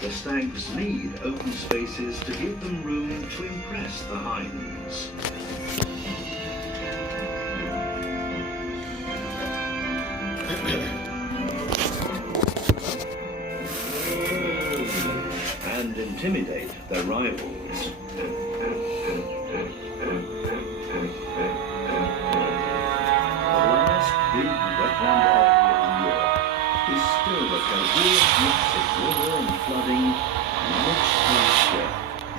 The stags need open spaces to give them room to impress the hinds. And intimidate their rivals. The last big wetland area in Europe is still a coherent mix of river and flooding, rich pasture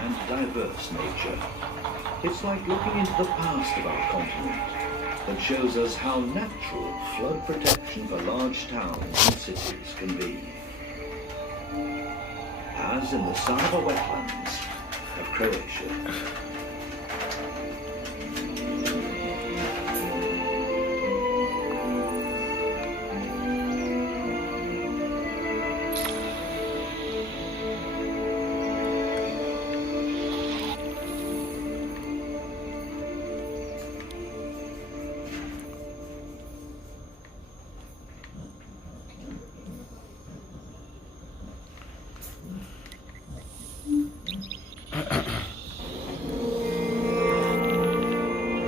and diverse nature. It's like looking into the past of our continent that shows us how natural flood protection for large towns and cities can be. As in the Sava wetlands of Croatia.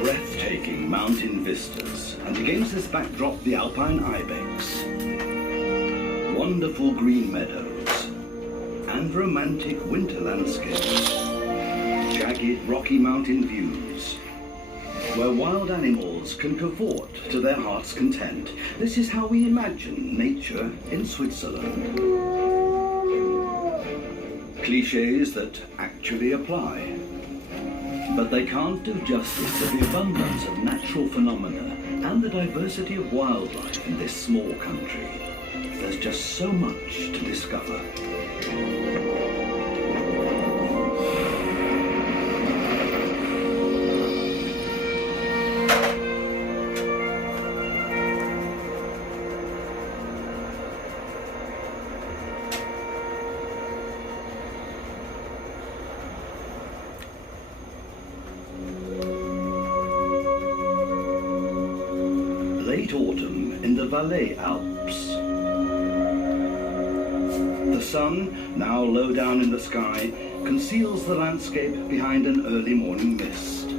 Breathtaking mountain vistas, and against this backdrop the alpine ibex. Wonderful green meadows, and romantic winter landscapes. Jagged rocky mountain views, where wild animals can cavort to their heart's content. This is how we imagine nature in Switzerland. Clichés that actually apply. But they can't do justice to the abundance of natural phenomena and the diversity of wildlife in this small country. There's just so much to discover. Late autumn in the Valais Alps. The sun, now low down in the sky, conceals the landscape behind an early morning mist. The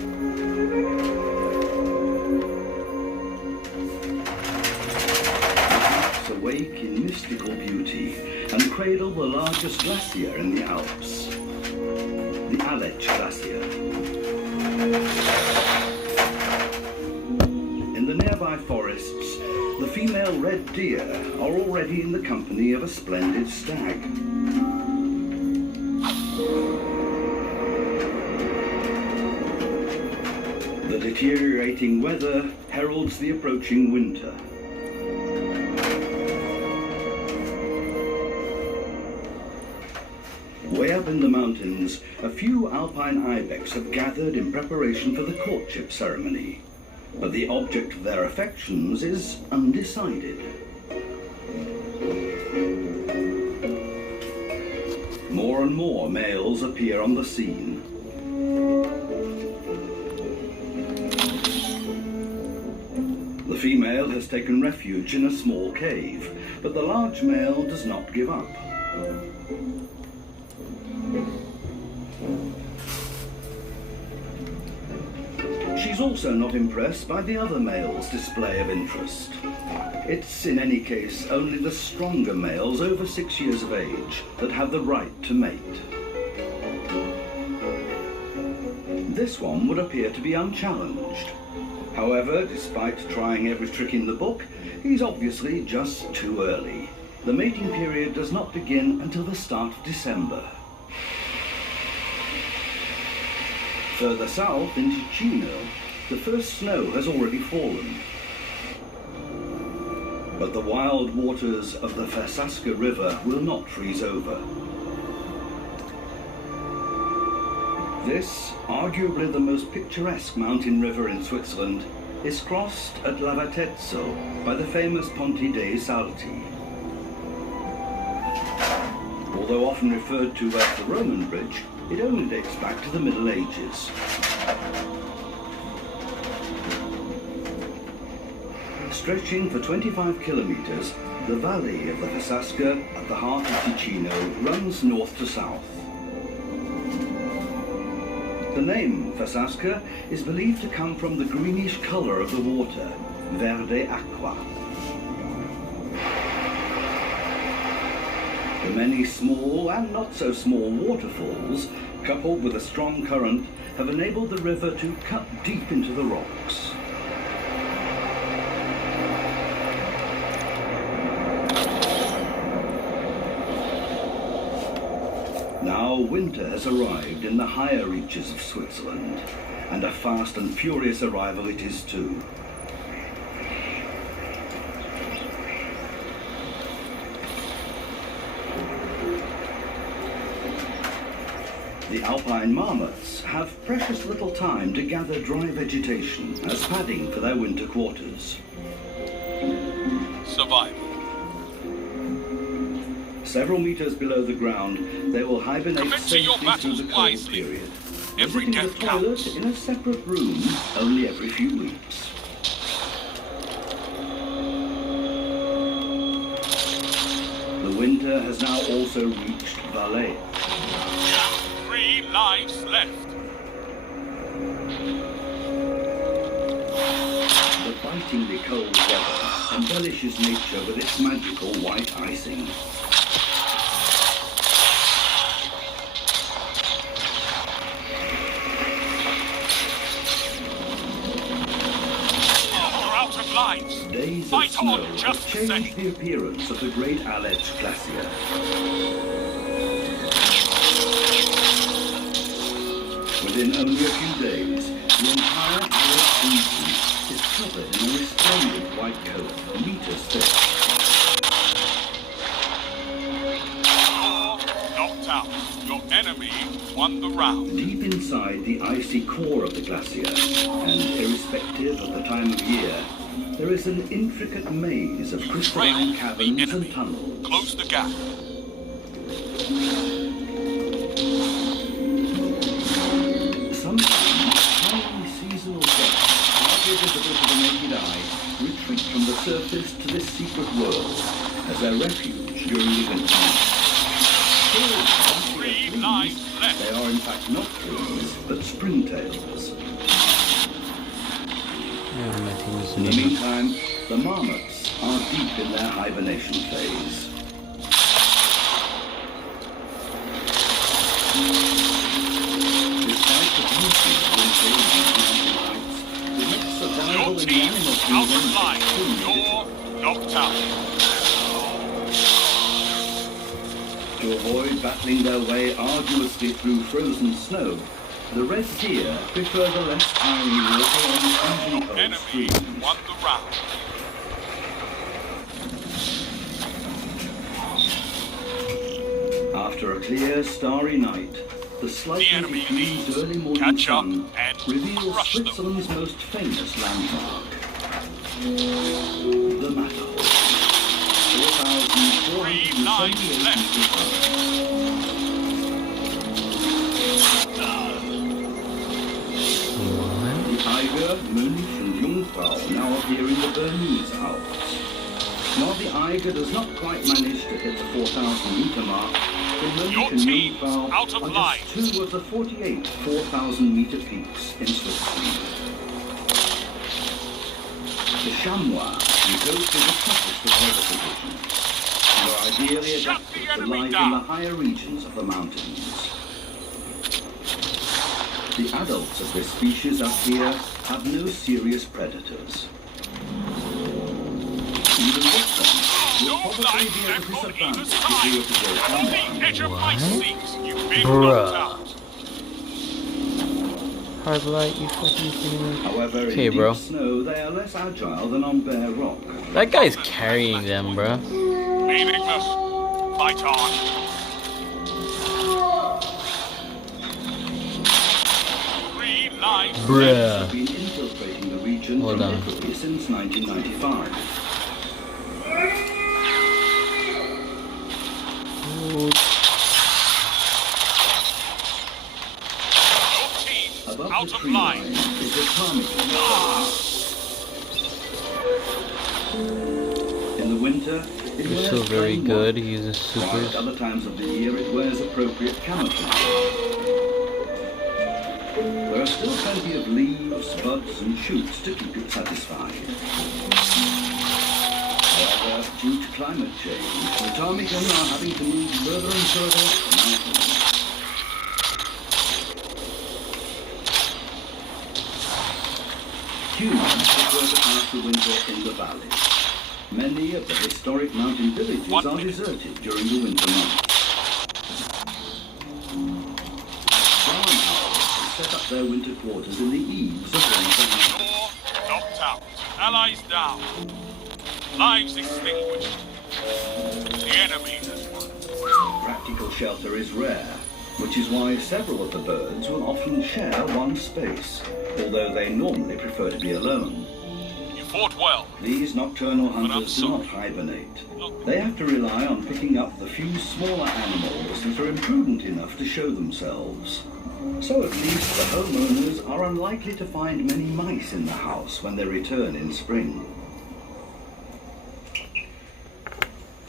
Alps awake in mystical beauty and cradle the largest glacier in the Alps, the Aletsch Glacier. In the nearby forests, the female red deer are already in the company of a splendid stag. The deteriorating weather heralds the approaching winter. Way up in the mountains, a few alpine ibex have gathered in preparation for the courtship ceremony. But the object of their affections is undecided. More and more males appear on the scene. The female has taken refuge in a small cave, but the large male does not give up. She's also not impressed by the other male's display of interest. It's, in any case, only the stronger males over 6 years of age that have the right to mate. This one would appear to be unchallenged. However, despite trying every trick in the book, he's obviously just too early. The mating period does not begin until the start of December. Further south, in Ticino, the first snow has already fallen. But the wild waters of the Versaska River will not freeze over. This, arguably the most picturesque mountain river in Switzerland, is crossed at Lavaterzo by the famous Ponte dei Salti. Although often referred to as the Roman Bridge, it only dates back to the Middle Ages. Stretching for 25 kilometers, the valley of the Fasasca at the heart of Ticino runs north to south. The name Fasasca is believed to come from the greenish color of the water, verde acqua. The many small and not so small waterfalls, coupled with a strong current, have enabled the river to cut deep into the rocks. Now winter has arrived in the higher reaches of Switzerland, and a fast and furious arrival it is too. The alpine marmots have precious little time to gather dry vegetation as padding for their winter quarters. Survival. Several meters below the ground, they will hibernate safely through the cold period, visiting the toilet in a separate room only every few weeks. The winter has now also reached Valais. 3 lives left. The bitingly cold weather embellishes nature with its magical white icing. Days of snow have changed the appearance of the Great Aletsch Glacier. Within only a few days, the entire Aletsch region is covered in a resplendent white coat, meters thick. Knocked out. Your enemy won the round. Deep inside the icy core of the glacier, and irrespective of the time of year, there is an intricate maze of crystalline caverns and tunnels. Close the gap. Sometimes tiny seasonal depths, hardly visible to the naked eye, retreat from the surface to this secret world as their refuge during the winter months. 3 lives left. They are in fact not trees, but springtails. In the meantime, the marmots are deep in their hibernation phase. Despite the beauty of winter nights, the next survival in the animal Out of kingdom line. is You're knocked out. To avoid battling their way arduously through frozen snow, the red deer prefer the less iron water on the easily cold Enemy streams. won the round. After a clear, starry night, the slightly enemy diffused leads. early morning Catch up sun and reveals crush them. Switzerland's most famous landmark, the Matterhorn. 3 lives left. meters high. The Eiger, Mönch and Jungfrau now appear in the Bernese Alps. While the Eiger does not quite manage to hit the 4,000-meter mark, the Mönch Your and team's Jungfrau out of are line. just 2 of the 48 4,000-meter peaks in Switzerland. The chamois goes to the toughest of weather conditions and are ideally Shut adapted the to enemy life in down. the higher regions of the mountains. The adults of this species up here have no serious predators. Even with them, will probably be at a disadvantage if we were to go On the down. edge of my seat. You've been Bruh. knocked out. Hard light, you fucking kidding me? However, in Okay, deep bro. snow, they are less agile than on bare rock. That guy's carrying them, bro. Meaningless. Fight on. Three lives left. Bruh. Have been infiltrating the region Hold from on. Italy since 1995. Oh, Your team's Above out the of tree line. line is a ptarmigan. In the winter, it You're wears so very plain good. white, He uses while at supers. other times of the year it wears appropriate camouflage. There are still plenty of leaves, buds and shoots to keep it satisfied. However, due to climate change, the ptarmigan are having to move further and further mountains. Humans prefer to pass the winter in the valleys. Many of the historic mountain villages are deserted during the winter months. Barn owls set up their winter quarters in the eaves of one of the houses. You're knocked out. Allies down. Lives extinguished. The enemy has won. Practical shelter is rare, which is why several of the birds will often share one space, although they normally prefer to be alone. You fought well. These nocturnal I'm hunters do not sorry. hibernate. They have to rely on picking up the few smaller animals that are imprudent enough to show themselves. So at least the homeowners are unlikely to find many mice in the house when they return in spring.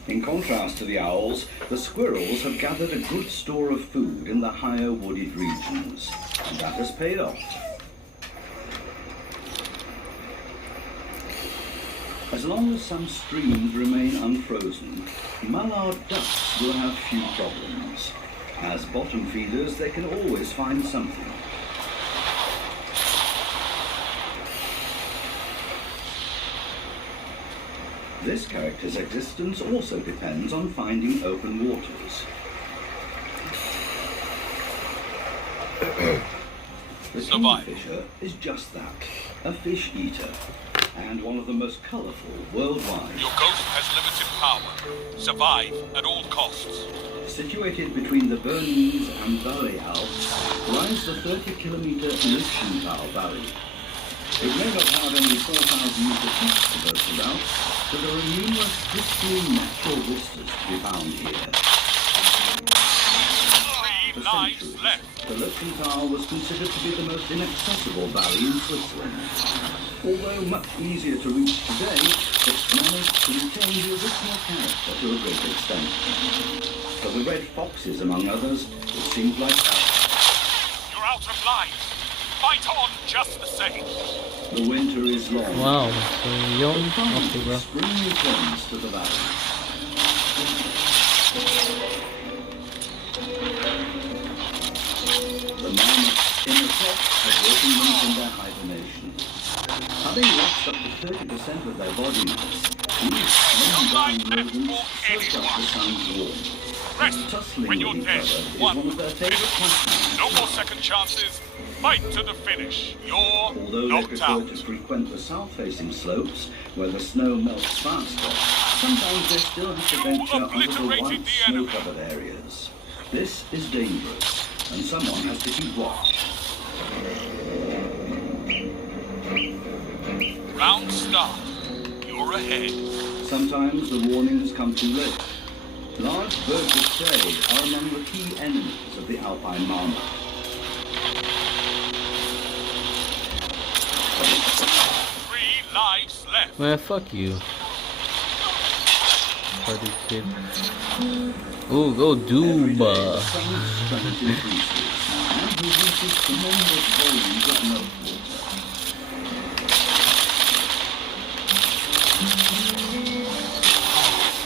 In contrast to the owls, the squirrels have gathered a good store of food in the higher wooded regions, and that has paid off. As long as some streams remain unfrozen, mallard ducks will have few problems. As bottom feeders, they can always find something. This character's existence also depends on finding open waters. The kingfisher is just that, a fish eater, and one of the most colourful worldwide. Your ghost has limited power. Survive at all costs. Situated between the Bernese and Bari Alps lies the 30-kilometre Lichtental Valley. It may not have only 4,000-metre peaks to boast about, but there are numerous pristine natural vistas to be found here. 3 For lives centuries, left. the Lichtental was considered to be the most inaccessible valley in Switzerland. Although much easier to reach today, it's managed to retain the original character to a great extent. For the red foxes, among others, it seems like that. You're out of lives. Fight on just the same. The winter is long. Wow, so young. But finally, Okay, bro. spring returns to the valley. The mammoths in the top have woken them from their hibernation. Having lost up to 30% of their body mass, these slim brown rodents soak up the sun's warmth. Rest Tussling when with you're each dead. other is One. one of their favourite pastimes. No more second chances. Fight to the finish. You're Although they knocked prefer out. to frequent the south-facing slopes, where the snow melts faster, sometimes they still have to You venture under the obliterated white the enemy. snow-covered areas. This is dangerous, and someone has to keep watch. Round start. You're ahead. Sometimes the warnings come too late. Large birds of prey are among the key enemies of the alpine marmot. 3 lives left. Man, fuck you. Party kid. Ooh, go Every day, the Duba. sun's strength increases, and releases tremendous volumes of meltwater.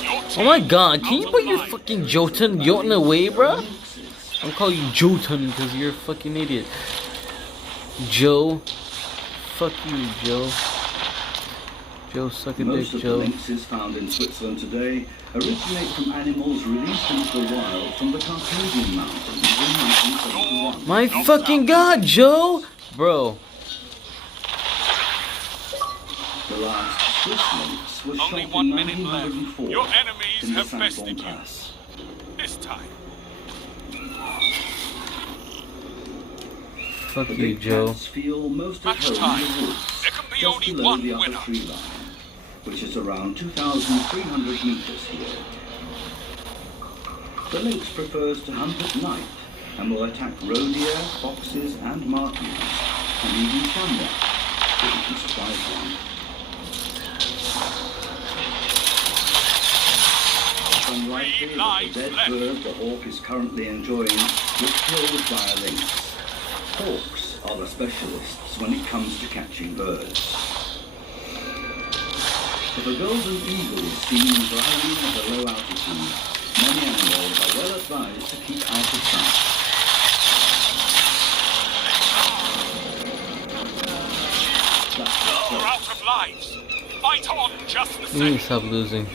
Your Oh my team god, can you out put of your lives. fucking Jotun away, bruh? I'm calling you Jotun because you're a fucking idiot. Joe. Fuck you, Joe. Joe, suck a Most dick, of the Joe. lynxes found in Switzerland today originate from animals released into the wild from the Carpathian Mountains in 1971. My Knocked fucking out. god, Joe! Bro. The last Swiss lynx was Only shot 1 in minute left. 1904 Your enemies in the have Saint-Bon bested you. Pass. This time. Fuck The you, big Joe. cats feel most at Match home time. in the woods, There can be just only below one the upper winner. tree line, which is around 2,300 meters here. The lynx prefers to hunt at night and will attack roe deer, foxes, and martens, and even chamois, if you can surprise one. likely that the dead bird the hawk is currently enjoying was killed by a lynx. Hawks are the specialists when it comes to catching birds. If a golden eagle is seen flying at a low altitude, many animals are well advised to keep out of sight. You're out of lives. Fight on just the You same. need to stop losing.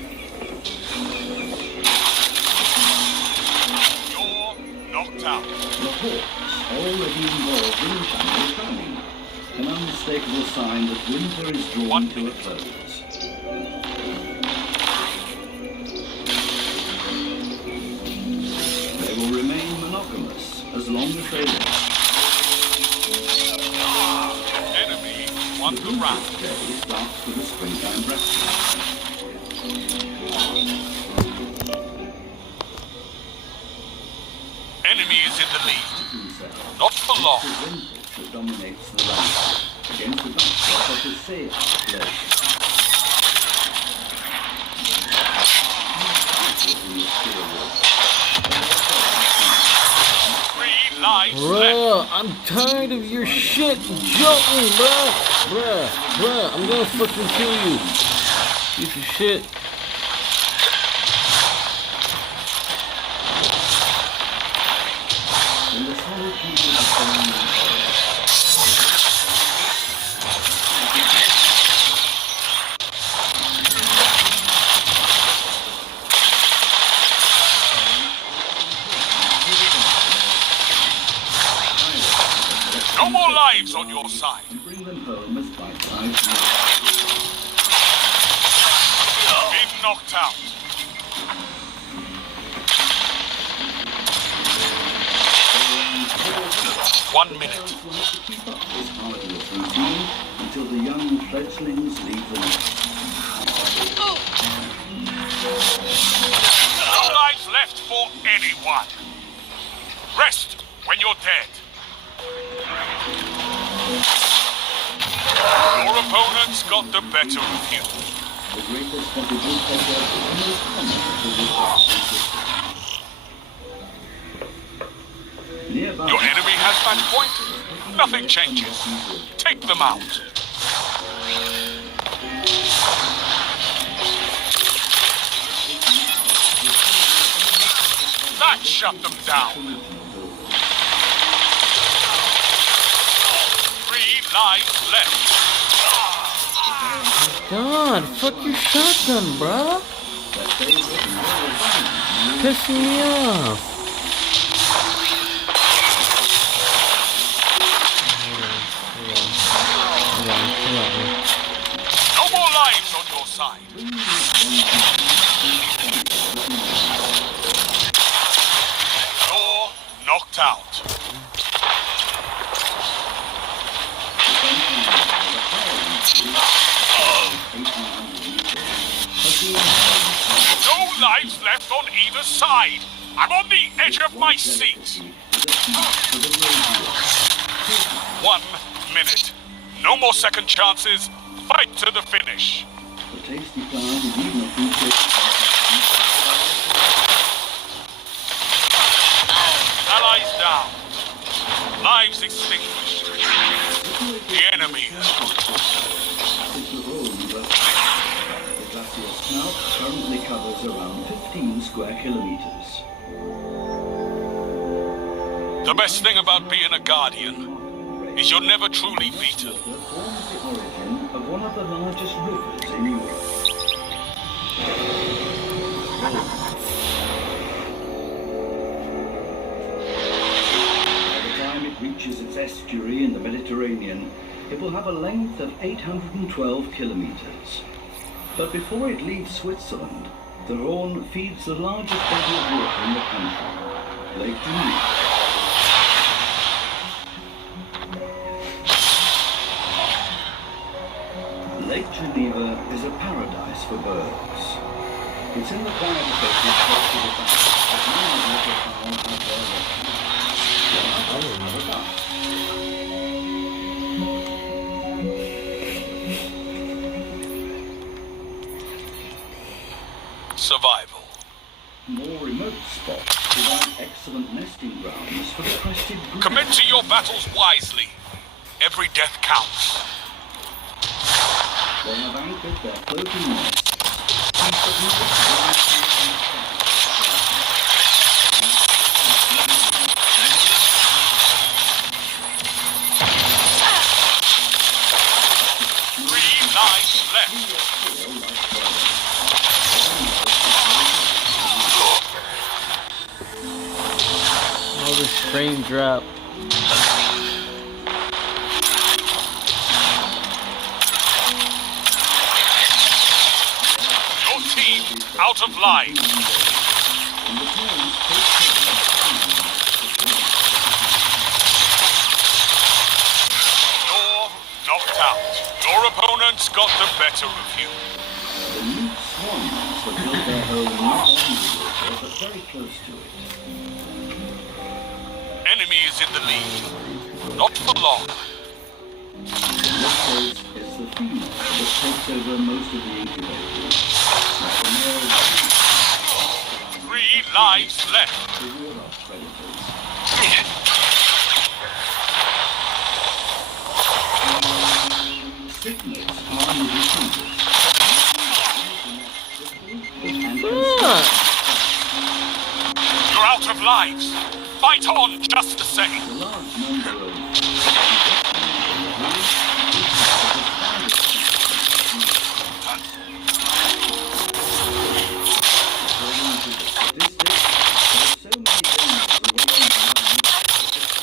You're knocked out. The hawks, already involved in family planning, an unmistakable sign that winter is drawing to a close. They will remain monogamous as long as they live. Enemy won the round. Day starts with a springtime breakfast. Enemy is in the lead. Himself. Not for long. It's the vintage that dominates the landscape against the backdrop of the sail play. Three lives left. Bruh, I'm tired of your shit, joking, bruh. Bruh, I'm gonna fucking kill you. Piece of shit. In the solitude of the surrounding forest, No more lives on your side. and bring them home as bite-sized meals. Been knocked out. One minute. Will have to keep up this arduous routine until the young fledglings leave the nest. No lives left for anyone. Rest when you're dead. Your opponents got the better of you. The greatest spotted woodpecker is the most common of the woodpecker. Nearby, Your enemy has match point. Nothing changes. Take them out. That shut them down. 3 lives left. God, fuck your shotgun, bruh. Pissing me off. No more lives on your side. You're knocked out. No lives left on either side. I'm on the edge of my seat. 1 minute. No more second chances. Fight to the finish. The tasty plant is even appreciated. Allies down. Lives extinguished. The enemy has Is the Rhone glacier. The glacier snout currently covers around 15 square kilometers. The best thing about being a guardian is you're never truly beaten. That forms the origin of one of the largest rivers in Europe. By the time it reaches its estuary in the Mediterranean, it will have a length of 812 kilometers. But before it leaves Switzerland, the Rhone feeds the largest body of water in the country, Lake Geneva. Lake Geneva is a paradise for birds. It's in the quiet spaces close to the bank that many waterfowl have their refuge. There are other ducks. Survival. More grounds for the crested green. Commit to your battles wisely. Every death counts. They have anchored their floating nest. Lives left. Oh, the strain drop. Your team out of lives. You're knocked out. Your opponents got the better of you. The new swans have built their home not on the water, but very close to it. Enemy is in the lead. Not for long. In this case, it's the female that takes over most of the incubators. Like the male 3 lives left. to ward off predators. Sickness harm the receivers. You're out of lives. Fight on just the same. A large number of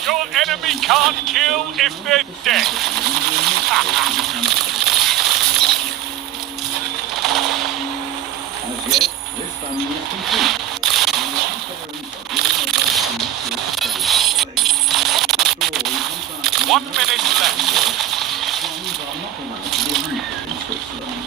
Your enemy can't kill if they're dead. As yet, this family is complete. After all, 1 minute left. swans are not allowed to be hunted in Switzerland.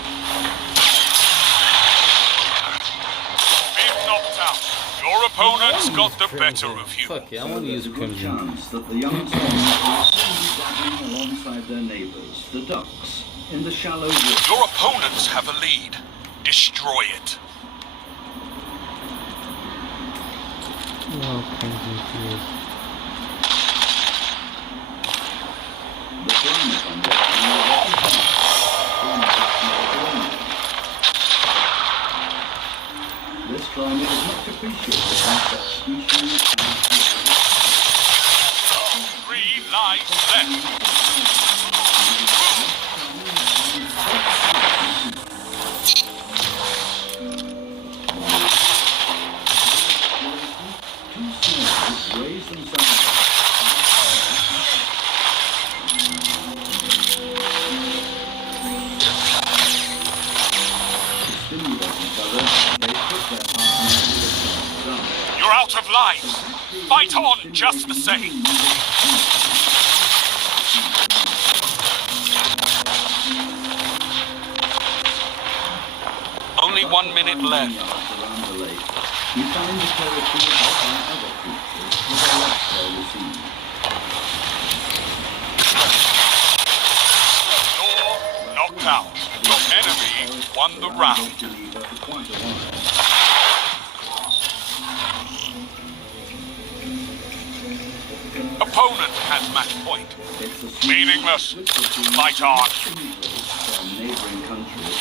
Been knocked out. Your opponents got the better of you. Fuck yeah, I want to use There's a good crimson. chance that the young swans will soon be dabbling alongside their neighbours, the ducks, in the shallow water. Your opponents have a lead. Destroy it. Oh, crimson field. The climate on the this climate is much appreciated by such species as 3 lives left. two snails raise themselves to stimulate each other. They put their partners to the ground. You're out of lives. Fight on just the same. Only 1 minute left. Yards around the lake, you find the territory held by other creatures who are less well received. You're knocked out. Your enemy won the round. For quite a while. Opponent has match point. It's a Meaningless. Fight on. from neighboring countries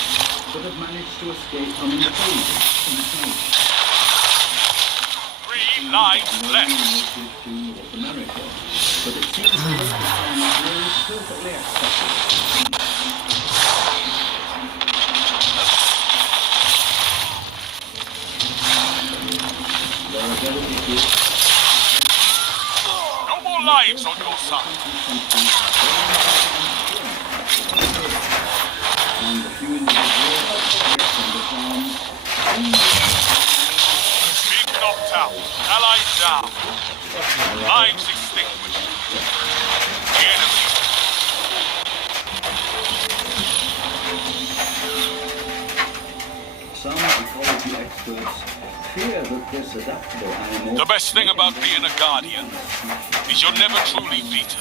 that have managed to escape uninvaded in China. 3 lives left. Native to North America, but it seems to local farmers really perfectly acceptable. Their ability to No more lives on your side. and the few individuals from the farm Been knocked out. Allies down. Lives extinguished. The enemy. some ecology experts fear that this adaptable animal The best thing about being a guardian is you're never truly beaten.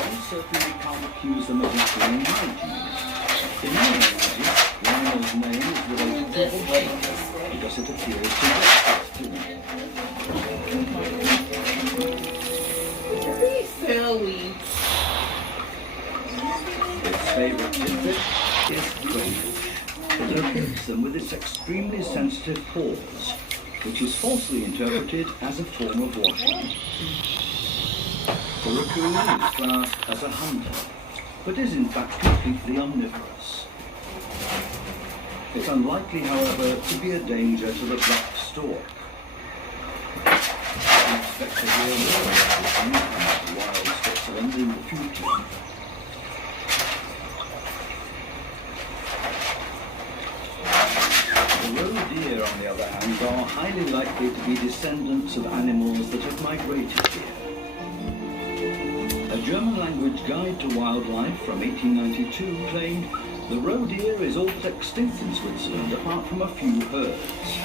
One certainly can't accuse them of lacking in hygiene. In many languages, Lionel's name is related to a because it appears appears to breakfast too. Silly. Its favorite tidbit is crayfish. It locates them with its extremely sensitive paws, which is falsely interpreted as a form of washing. The raccoon is classed as a hunter, but is in fact completely omnivorous. It's unlikely, however, to be a danger to the black stork. I expect to hear more about this newcomer to wild Switzerland in the future. The roe deer, on the other hand, are highly likely to be descendants of animals that have migrated here. A German language guide to wildlife from 1892 claimed the roe deer is almost extinct in Switzerland apart from a few herds.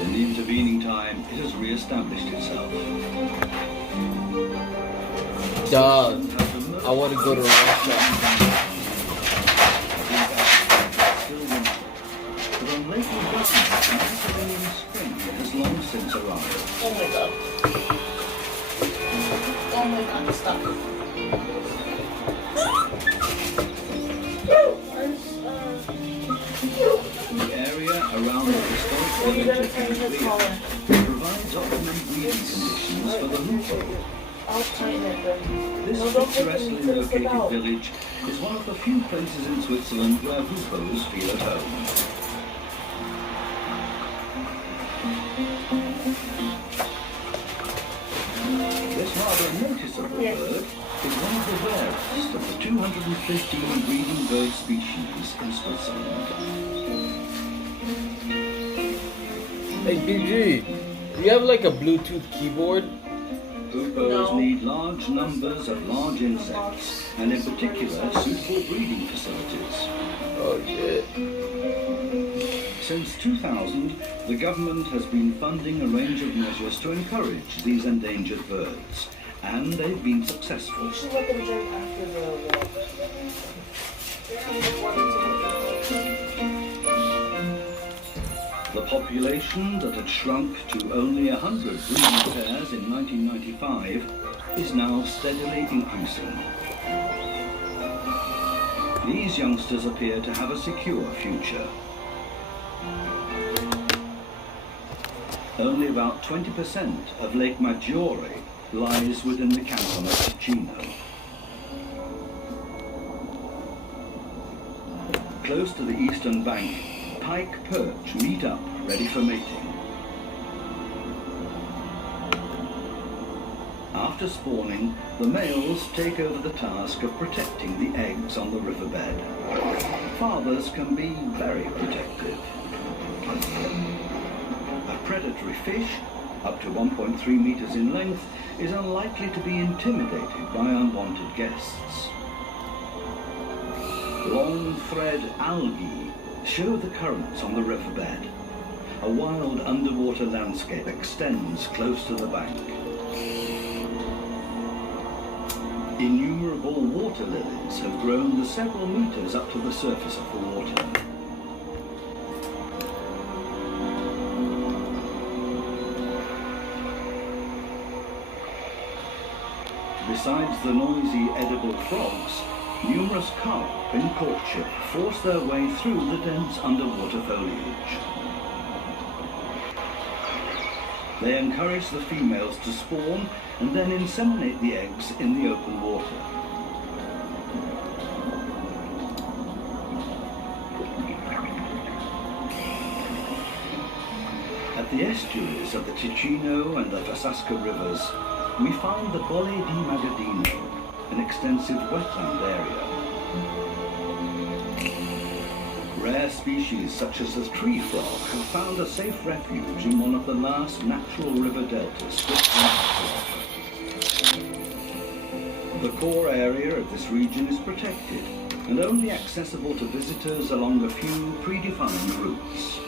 In the intervening time, it has re-established itself. Dog, I want to go to Russia. But on Lake Augusta, the Mediterranean spring has long since arrived. Oh my god. Oh my god, stop. The area around the historic village of Cambria provides optimum breeding conditions for the hoopoe. I'll tighten it then. This picturesquely located village is one of the few places in Switzerland where hoopoes feel at home. This rather noticeable bird is one of the rarest of the 215 breeding bird species in Switzerland. Hey, BG, do you have like a Bluetooth keyboard? Hoopoes need large numbers of large insects, and in particular suitable breeding facilities. Oh, shit. Since 2000, the government has been funding a range of measures to encourage these endangered birds, and they've been successful. You should let them drink after the walk. The population that had shrunk to only 100 breeding pairs in 1995 is now steadily increasing. These youngsters appear to have a secure future. Only about 20% of Lake Maggiore lies within the canton of Ticino. Close to the eastern bank, pike perch meet up, ready for mating. After spawning, the males take over the task of protecting the eggs on the riverbed. Fathers can be very protective. A predatory fish, up to 1.3 meters in length, is unlikely to be intimidated by unwanted guests. Long thread algae show the currents on the riverbed. A wild underwater landscape extends close to the bank. Innumerable water lilies have grown the several meters up to the surface of the water. Besides the noisy edible frogs, numerous carp in courtship force their way through the dense underwater foliage. They encourage the females to spawn and then inseminate the eggs in the open water. At the estuaries of the Ticino and the Fasasca rivers, we find the Bolle di Magadino, an extensive wetland area. Rare species such as the tree frog have found a safe refuge in one of the last natural river deltas Switzerland has to offer. The core area of this region is protected and only accessible to visitors along a few predefined routes.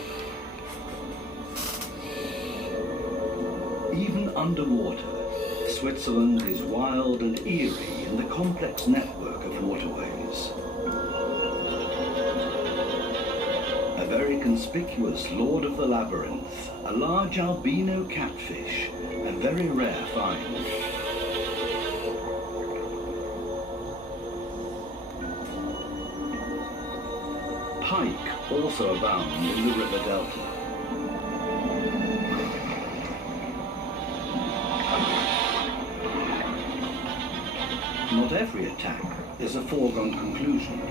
Even underwater, Switzerland is wild and eerie in the complex network of waterways. A very conspicuous Lord of the Labyrinth, a large albino catfish, a very rare find. Pike also abound in the river delta. Not every attack is a foregone conclusion.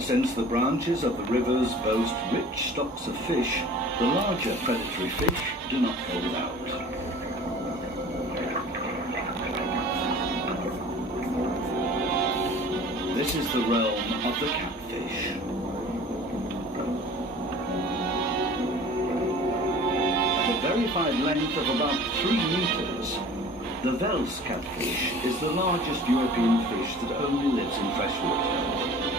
Since the branches of the rivers boast rich stocks of fish, the larger predatory fish do not hold out. This is the realm of the catfish. At a verified length of about 3 meters, the Wels catfish is the largest European fish that only lives in freshwater.